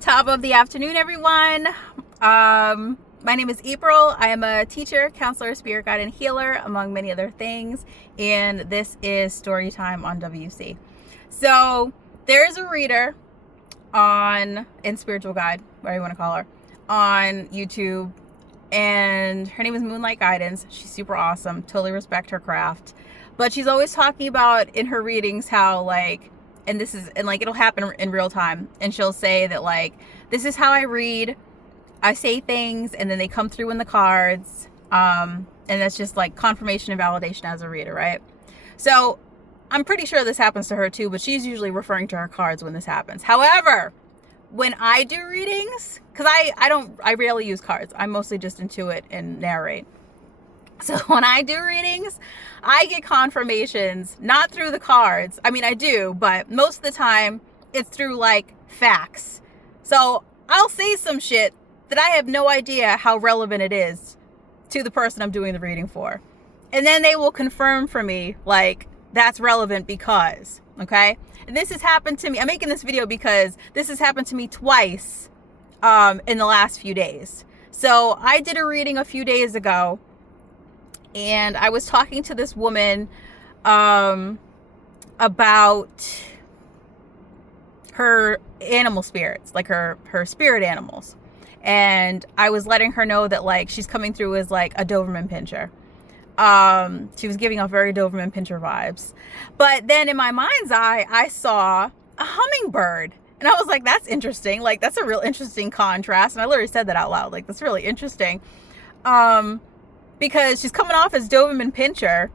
Top of the afternoon, everyone. My name is April. I am a teacher, counselor, spirit guide, and healer, among many other things. And this is Story Time on WC. So there's a reader in spiritual guide, whatever you want to call her, on YouTube. And her name is Moonlight Guidance. She's super awesome. Totally respect her craft. But she's always talking about in her readings how and it'll happen in real time. And she'll say that this is how I read. I say things and then they come through in the cards. And that's just confirmation and validation as a reader, right? So I'm pretty sure this happens to her too, but she's usually referring to her cards when this happens. However, when I do readings, because I rarely use cards. I mostly just intuit and narrate. So when I do readings, I get confirmations, not through the cards. I mean, I do, but most of the time it's through facts. So I'll say some shit that I have no idea how relevant it is to the person I'm doing the reading for. And then they will confirm for me, that's relevant because, okay? And this has happened to me. I'm making this video because this has happened to me twice in the last few days. So I did a reading a few days ago, and I was talking to this woman about her animal spirits, her spirit animals. And I was letting her know that she's coming through as a Doberman Pinscher. She was giving off very Doberman Pinscher vibes. But then in my mind's eye, I saw a hummingbird. And I was like, that's interesting. That's a real interesting contrast. And I literally said that out loud. That's really interesting. Because she's coming off as Doberman Pinscher,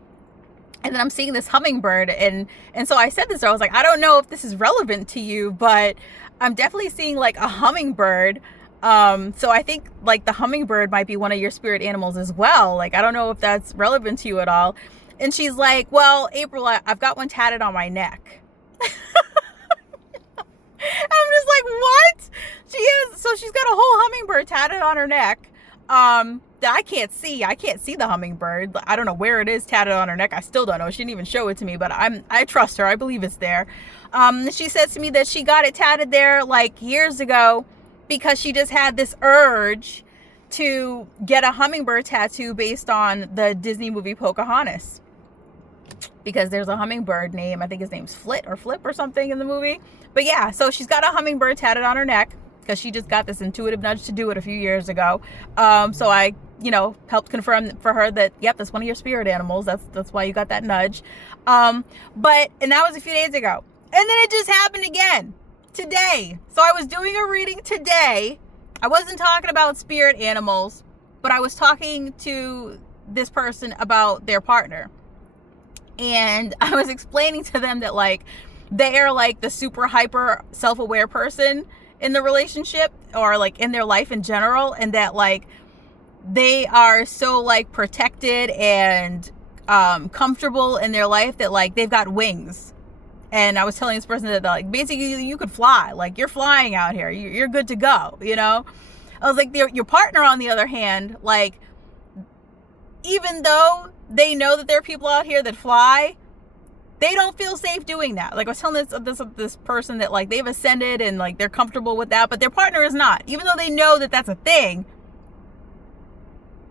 and then I'm seeing this hummingbird, and so I said this, I was like, I don't know if this is relevant to you, but I'm definitely seeing a hummingbird. So I think the hummingbird might be one of your spirit animals as well. I don't know if that's relevant to you at all. And she's like, well, April, I've got one tatted on my neck. I'm just like, what? So she's got a whole hummingbird tatted on her neck. That I can't see the hummingbird. I don't know where it is tatted on her neck. I still don't know. She didn't even show it to me, but I trust her. I believe it's there. She says to me that she got it tatted there years ago because she just had this urge to get a hummingbird tattoo based on the Disney movie Pocahontas. Because there's a hummingbird name, I think his name's Flip or something in the movie. But yeah, so she's got a hummingbird tatted on her neck because she just got this intuitive nudge to do it a few years ago. So I helped confirm for her that, yep, that's one of your spirit animals. That's why you got that nudge. And that was a few days ago. And then it just happened again today. So I was doing a reading today. I wasn't talking about spirit animals, but I was talking to this person about their partner. And I was explaining to them that they are the super hyper self-aware person in the relationship or in their life in general, and that they are so protected and comfortable in their life that they've got wings. And I was telling this person that basically you could fly, you're flying out here, you're good to go, I was like, your partner on the other hand, even though they know that there are people out here that fly, they don't feel safe doing that. I was telling this person that they've ascended and they're comfortable with that, but their partner is not. Even though they know that that's a thing,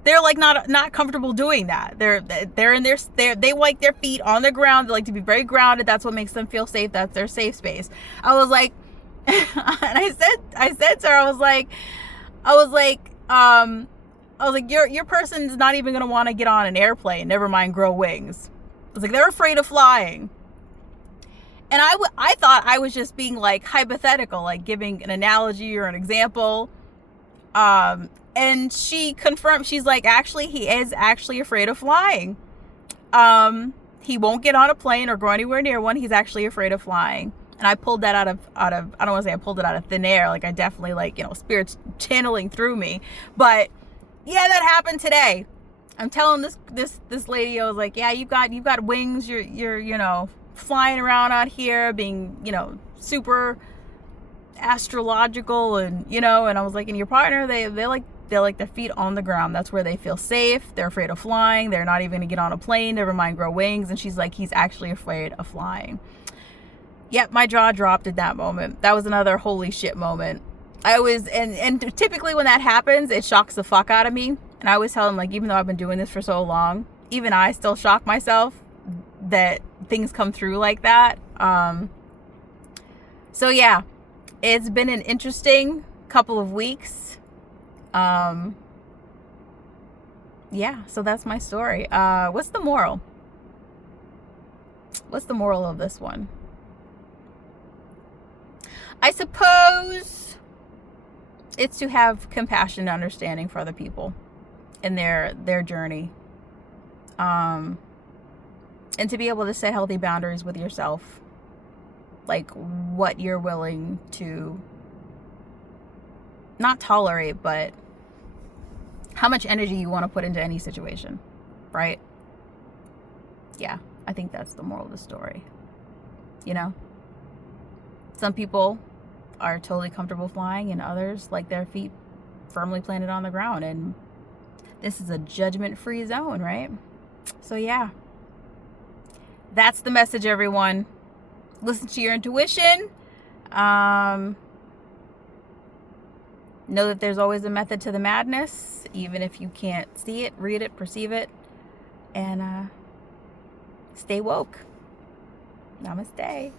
they're not comfortable doing that. They're in they like their feet on the ground. They like to be very grounded. That's what makes them feel safe. That's their safe space. I was like, and I said to her, I was like, your person's not even gonna want to get on an airplane. Never mind grow wings. I was like, they're afraid of flying. And I thought I was just being hypothetical, giving an analogy or an example. And she confirmed, she's like, actually, he is actually afraid of flying. He won't get on a plane or go anywhere near one. He's actually afraid of flying. And I pulled that out of, I don't want to say I pulled it out of thin air. I definitely spirits channeling through me. But yeah, that happened today. I'm telling this lady, I was like, yeah, you've got wings. You're flying around out here being, super astrological and, and I was like, and your partner, they like their feet on the ground. That's where they feel safe. They're afraid of flying. They're not even gonna get on a plane, never mind grow wings. And she's like, he's actually afraid of flying. Yep, my jaw dropped at that moment. That was another holy shit moment. I always, and typically when that happens, it shocks the fuck out of me. And I always tell them, like, even though I've been doing this for so long, even I still shock myself that things come through like that. So yeah, it's been an interesting couple of weeks. Yeah, so that's my story. What's the moral? What's the moral of this one? I suppose it's to have compassion and understanding for other people in their journey. And to be able to set healthy boundaries with yourself. Like what you're willing to not tolerate, but how much energy you want to put into any situation, right? Yeah, I think that's the moral of the story. You know, some people are totally comfortable flying and others like their feet firmly planted on the ground, and this is a judgment-free zone, right? So yeah, that's the message, everyone. Listen to your intuition. Know that there's always a method to the madness, even if you can't see it, read it, perceive it, and stay woke. Namaste.